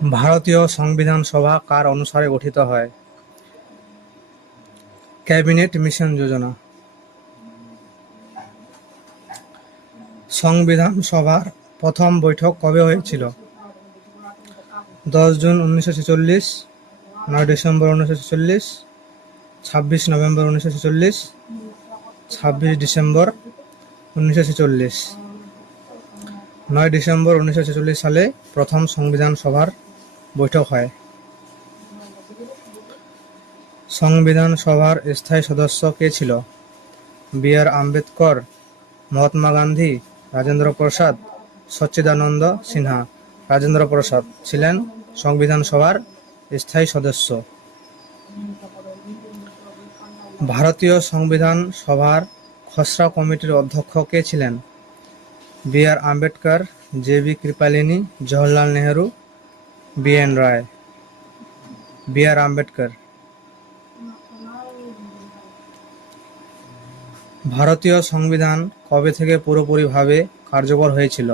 ভারতীয় সংবিধান সভা কার অনুসারে গঠিত হয়? ক্যাবিনেট মিশন যোজনা। সংবিধান সভার প্রথম বৈঠক কবে হয়েছিল? 10 June 1946, 9 December 1946, 26 November 1946, 26 December 1946। 9 December 1946 সালে প্রথম সংবিধান সভার বৈঠক হয়। সংবিধান সভার স্থায়ী সদস্য কে ছিল? বি.আর. আম্বেদকর, মহাত্মা গান্ধী, রাজেন্দ্র প্রসাদ, সচ্চিদানন্দ সিনহা। রাজেন্দ্র প্রসাদ ছিলেন সংবিধান সভার স্থায়ী সদস্য। ভারতীয় সংবিধান সভার খসড়া কমিটির অধ্যক্ষ কে ছিলেন? B R. Ambedkar, J B. Kripalani, Jawaharlal Nehru, B N. Roy. B R. Ambedkar. ভারতীয় সংবিধান কবে থেকে পুরোপুরিভাবে কার্যকর হয়েছিল?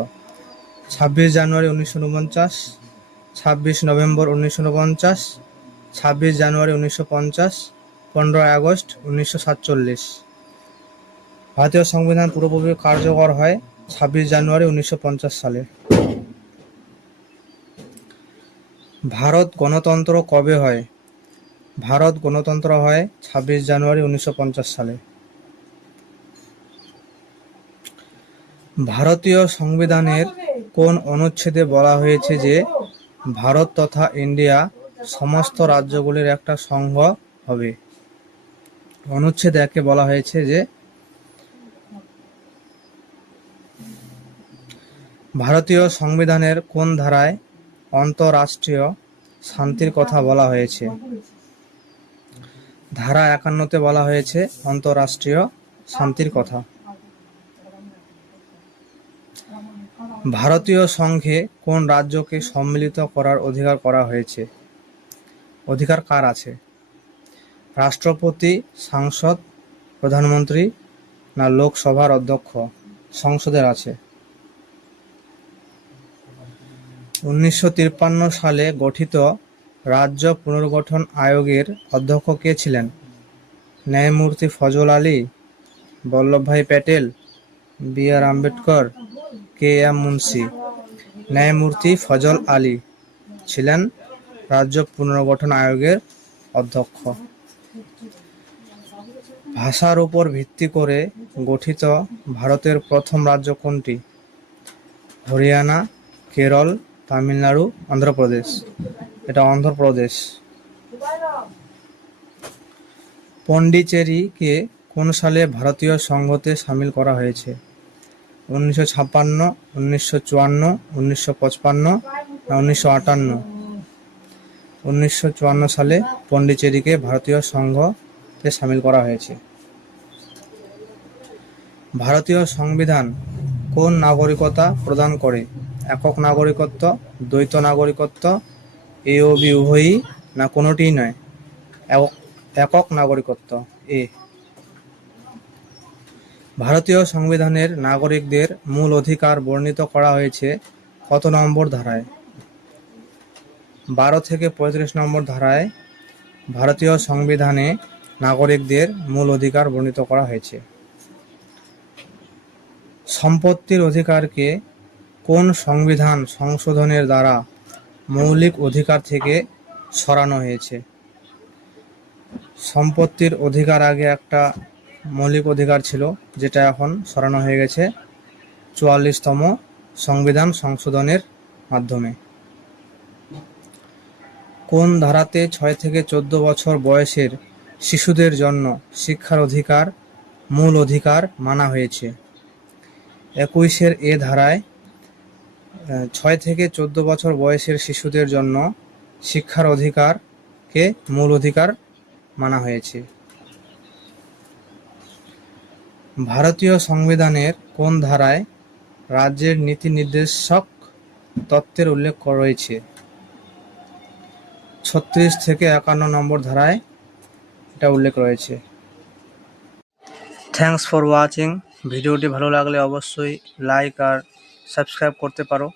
26 জানুয়ারি 1949, 26 নভেম্বর 1949, 26 জানুয়ারি 1950, 15 আগস্ট 1947। ভারতীয় সংবিধান পুরোপুরি কার্যকর হয় 26 জানুয়ারি 1950 সালে। ভারত গণতন্ত্র কবে হয়? ভারত গণতন্ত্র হয় 26 জানুয়ারি 1950 সালে। ভারতীয় সংবিধানের কোন অনুচ্ছেদে বলা হয়েছে যে ভারত তথা ইন্ডিয়া সমস্ত রাজ্যগুলির একটা সংঘ হবে? অনুচ্ছেদ 1-এ বলা হয়েছে যে ভারতীয় সংবিধানের কোন ধারায় আন্তঃরাষ্ট্রীয় শান্তির কথা বলা হয়েছে? ধারা 51-তে বলা হয়েছে আন্তঃরাষ্ট্রীয় শান্তির কথা। ভারতীয় সংঘে কোন রাজ্যকে সম্মিলিত করার অধিকার করা হয়েছে? অধিকার কার আছে? রাষ্ট্রপতি, সাংসদ, প্রধানমন্ত্রী না লোকসভার অধ্যক্ষ? সংসদের আছে। 1953 সালে গঠিত রাজ্য পুনর্গঠন আয়োগের অধ্যক্ষ কে ছিলেন? ন্যায়মূর্তি ফজল আলী, বল্লভভাই প্যাটেল, বি.আর. আম্বেদকর, কে.এম. মুন্সি। ন্যায়মূর্তি ফজল আলী ছিলেন রাজ্য পুনর্গঠন আয়োগের অধ্যক্ষ। ভাষার উপর ভিত্তি করে গঠিত ভারতের প্রথম রাজ্য কোনটি? হরিয়ানা, কেরল, তামিলনাড়ু, অন্ধ্রপ্রদেশ। এটা অন্ধ্রপ্রদেশ। পন্ডিচেরিকে কোন সালে ভারতীয় সংঘতে সামিল করা হয়েছে? 1956, 1954, 1955 না 1958? 1954 সালে পন্ডিচেরিকে ভারতীয় সংঘতে সামিল করা হয়েছে। ভারতীয় সংবিধান কোন নাগরিকতা প্রদান করে? একক নাগরিকত্ব, দ্বৈত নাগরিকত্ব, এ ও বি উভয়ই না কোনোটিই নয়? একক নাগরিকত্ব, এ। ভারতীয় সংবিধানের নাগরিকদের মূল অধিকার বর্ণিত করা হয়েছে কত নম্বর ধারায়? 12 থেকে 35 নম্বর ধারায় ভারতীয় সংবিধানে নাগরিকদের মূল অধিকার বর্ণিত করা হয়েছে। সম্পত্তির অধিকারকে কোন সংবিধান সংশোধনের দ্বারা মৌলিক অধিকার থেকে সরানো হয়েছে? সম্পত্তির অধিকার আগে একটা মৌলিক অধিকার ছিল, যেটা এখন সরানো হয়ে গেছে 44তম সংবিধান সংশোধনের মাধ্যমে। কোন ধারাতে 6 থেকে 14 বছর বয়সের শিশুদের জন্য শিক্ষার অধিকার মূল অধিকার মানা হয়েছে? 21-এর এ ধারায় 6 থেকে 14 বছর বয়সের শিশুদের জন্য শিক্ষার অধিকারকে মূল অধিকার মানা হয়েছে। ভারতীয় সংবিধানের কোন ধারায় রাজ্যের নীতি নির্দেশক তত্ত্বের উল্লেখ রয়েছে? 36 থেকে 51 নম্বর ধারায় এটা উল্লেখ রয়েছে। Thanks for watching. ভিডিওটি ভালো লাগলে অবশ্যই লাইক আর সাবস্ক্রাইব করতে পারো।